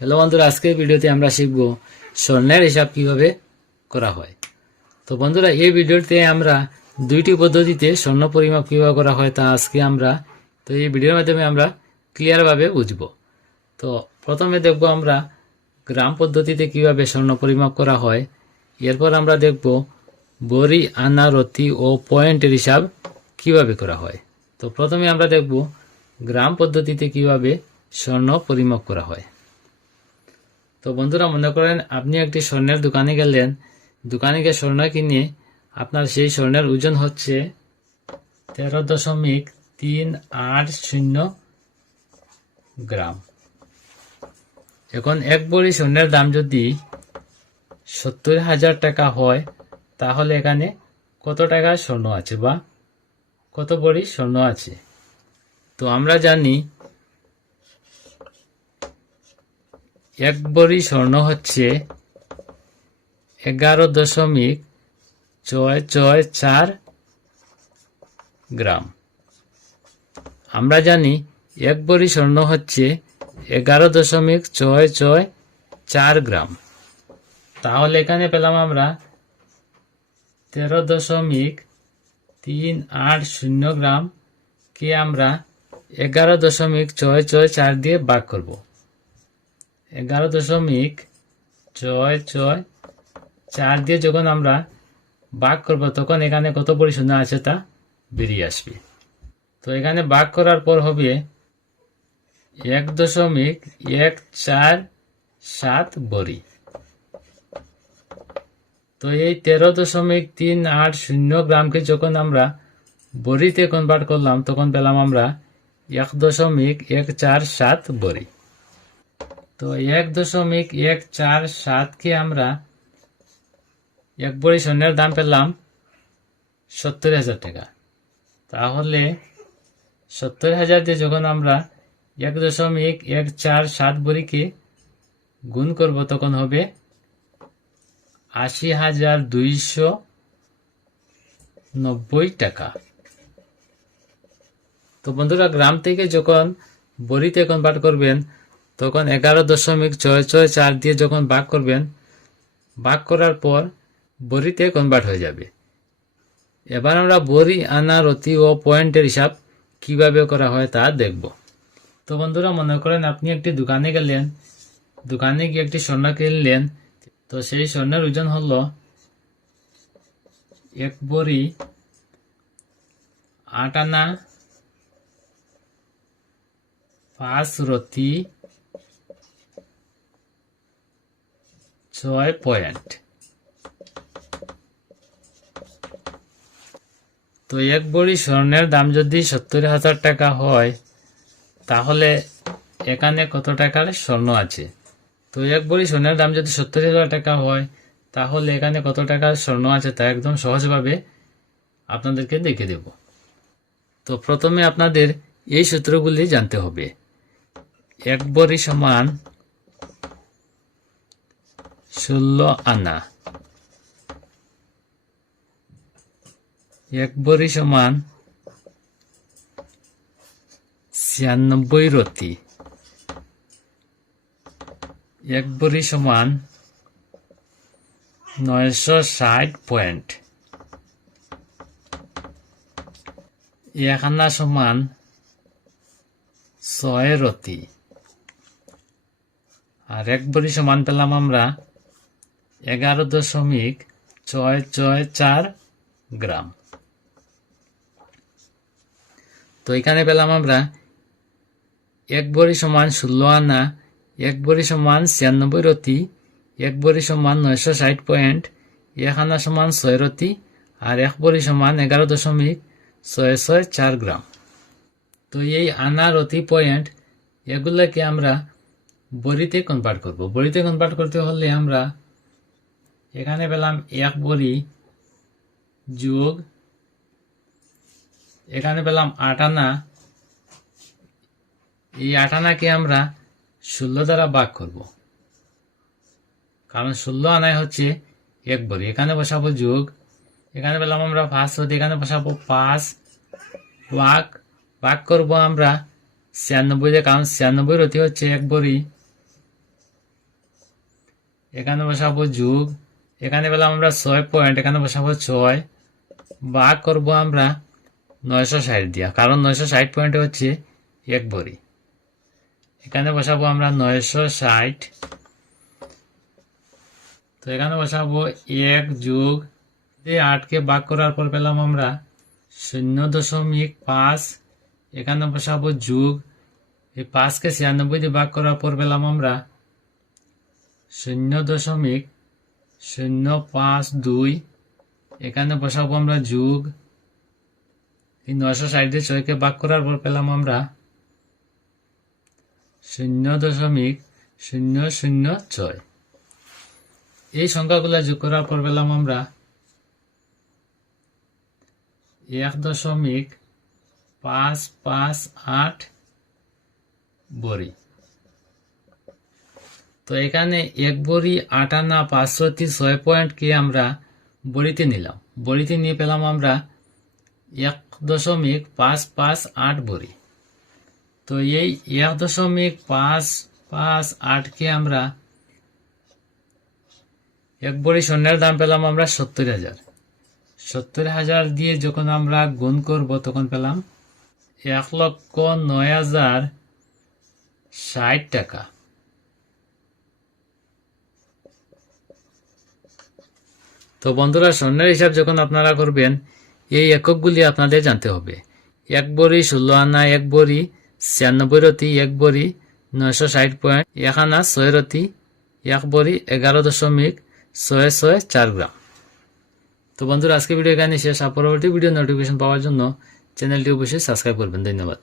Hello বন্ধুরা, আজকের ভিডিওতে আমরা শিখব স্বর্ণের হিসাব কীভাবে করা হয়। তো বন্ধুরা, এই ভিডিওতে আমরা দুইটি পদ্ধতিতে স্বর্ণ পরিমাপ কীভাবে করা হয় তা আজকে আমরা, তো এই ভিডিওর মাধ্যমে আমরা ক্লিয়ারভাবে বুঝব। তো প্রথমে দেখব আমরা গ্রাম পদ্ধতিতে কীভাবে স্বর্ণ পরিমাপ করা হয়। এরপর আমরা দেখব বড়ি, আনা, রতি ও পয়েন্টের হিসাব কীভাবে করা হয়। তো প্রথমে আমরা দেখব গ্রাম পদ্ধতিতে কীভাবে স্বর্ণ পরিমাপ করা হয়। তো বন্ধুরা, মনে করেন আপনি একটি স্বর্ণের দোকানে গেলেন। দোকানে গিয়ে স্বর্ণ কিনে আপনার সেই স্বর্ণের ওজন হচ্ছে তেরো দশমিক তিন আট শূন্য গ্রাম। এখন এক বড়ি স্বর্ণের দাম যদি সত্তর হাজার টাকা হয়, তাহলে এখানে কত টাকা স্বর্ণ আছে বা কত বড়ি স্বর্ণ আছে? তো আমরা জানি এক বড়ি স্বর্ণ হচ্ছে এগারো দশমিক ছয় ছয় চার গ্রাম। আমরা জানি এক বড়ি স্বর্ণ হচ্ছে এগারো দশমিক ছয় ছয় চার গ্রাম। তাহলে এখানে পেলাম আমরা তেরো দশমিক তিন আট শূন্য গ্রাম কে আমরা এগারো দশমিক ছয় ছয় চার দিয়ে ভাগ করব। এগারো দশমিক ছয় ছয় চার দিয়ে যখন আমরা ভাগ করব, তখন এখানে কত পরিশোধনা আছে তা বেরিয়ে আসবে। তো এখানে ভাগ করার পর হবে এক দশমিক এক চার সাত বড়ি। তো এই তেরো দশমিক তিন আট শূন্য গ্রামকে যখন আমরা বড়িতে কনভার্ট করলাম, তখন পেলাম আমরা এক দশমিক এক চার সাত বড়ি। তো এক দশমিক এক চার সাতকে আমরা এক বড়ি স্বর্ণের দাম পেলাম সত্তর হাজার টাকা। তাহলে সত্তর হাজার দিয়ে যখন আমরা এক দশমিক এক চার সাত বড়িকে গুণ করব, তখন হবে আশি হাজার দুইশো নব্বই টাকা। তো বন্ধুরা, গ্রাম থেকে যখন বড়িতে কনভার্ট করবেন তখন এগারো দশমিক ছয় ছয় চার দিয়ে যখন ভাগ করবেন, ভাগ করার পর বড়িতে কনভার্ট হয়ে যাবে। এবার আমরা বড়ি, আনা, রতি ও পয়েন্টের হিসাব কীভাবে করা হয় তা দেখব। তো বন্ধুরা, মনে করেন আপনি একটি দোকানে গেলেন, দোকানে গিয়ে একটি স্বর্ণ কিনলেন, তো সেই স্বর্ণের ওজন হলো এক বড়ি আট আনা, পাঁচ রতি ছয় পয়েন্ট। তো এক বড়ি স্বর্ণের দাম যদি সত্তর হাজার টাকা হয়, তাহলে এখানে কত টাকার স্বর্ণ আছে? তো এক বড়ি স্বর্ণের দাম যদি সত্তর হাজার টাকা হয়, তাহলে এখানে কত টাকার স্বর্ণ আছে তা একদম সহজভাবে আপনাদেরকে দেখে দেব। তো প্রথমে আপনাদের এই সূত্রগুলি জানতে হবে। এক বড়ি সমান ষোলো আনা। এক বড়ি সমান ছিয়ানব্বই রতি। এক বড়ি সমান নয়শো ষাট পয়েন্ট। এক আনা সমান ছয় রতি। আর এক বড়ি সমান পেলাম আমরা এগারো দশমিক ছয় ছয় চার গ্রাম। তো এখানে পেলাম আমরা এক বড়ি সমান ষোলো আনা, এক বড়ি সমান ছিয়ানব্বই রতি, এক বড়ি সমান নয়শো ষাট পয়েন্ট, এক আনা সমান ছয় রতি, আর এক বড়ি সমান এগারো দশমিক ছয় ছয় চার গ্রাম। তো এই আনা রতি পয়েন্ট এগুলোকে আমরা বড়িতে কনভার্ট করব। বড়িতে কনভার্ট করতে হলে আমরা এখানে পেলাম এক বড়ি যোগ। এখানে পেলাম আট আনা এই আট আনাকে আমরা ষোলো দ্বারা ভাগ করব। কারণ ষোলো আনায় হচ্ছে এক বড়ি এখানে বসাবো যোগ। এখানে পেলাম আমরা পাঁচ। হতে এখানে বসাবো পাঁচ। ভাগ। ভাগ করব আমরা ছিয়ানব্বই দিয়ে। কারণ ছিয়ানব্বই রতি হচ্ছে এক বড়ি এখানে বসাবো যুগ। এখানে পেলাম আমরা ছয় পয়েন্ট এখানে বসাবো ছয়। ভাগ করব আমরা নয়শো ষাট দিয়া, কারণ নয়শো ষাট পয়েন্ট হচ্ছে এক ভরি। এখানে বসাবো আমরা নয়শো ষাট। তো এখানে বসাবো এক যুগ এই আটকে ভাগ করার পর পেলাম আমরা শূন্য দশমিক পাঁচ। এখানে বসাবো যুগ, এই পাঁচকে ছিয়ানব্বই দিয়ে ভাগ করার পর পেলাম আমরা শূন্য দশমিক শূন্য পাঁচ দুই। এখানে বসাবো আমরা যুগ। এই নয়শো ষাট দিয়ে ছয়কে ভাগ করার পর পেলাম আমরা শূন্য দশমিক শূন্য শূন্য ছয়। এই সংখ্যাগুলো যোগ করার পর পেলাম আমরা এক দশমিক পাঁচ পাঁচ আট বড়ি। তো এখানে এক বড়ি আটানা পাঁচশোটি ছয় পয়েন্টকে আমরা বড়িতে নিলাম। বড়িতে নিয়ে পেলাম আমরা এক দশমিক পাঁচ পাঁচ আট বড়ি। তো এই এক দশমিক পাঁচ পাঁচ আটকে আমরা এক বড়ি স্বর্ণের দাম পেলাম আমরা সত্তর হাজার। সত্তর হাজার দিয়ে যখন আমরা গুণ করব তখন পেলাম এক লক্ষ নয় হাজার ষাট টাকা। তো বন্ধুরা, স্বর্ণের হিসাব যখন আপনারা করবেন, এই এককগুলি আপনাদের জানতে হবে। এক বড়ি ষোলো আনা, এক বড়ি ছিয়ানব্বই রতি, এক বড়ি নয়শো ষাট পয়েন্ট, এক আনা ছয় রতি, এক বড়ি এগারো দশমিক ছয় ছয় চার গ্রাম। তো বন্ধুরা, আজকে ভিডিও এখানে শেষ। আর পরবর্তী ভিডিও নোটিফিকেশন পাওয়ার জন্য চ্যানেলটি অবশ্যই সাবস্ক্রাইব করবেন। ধন্যবাদ।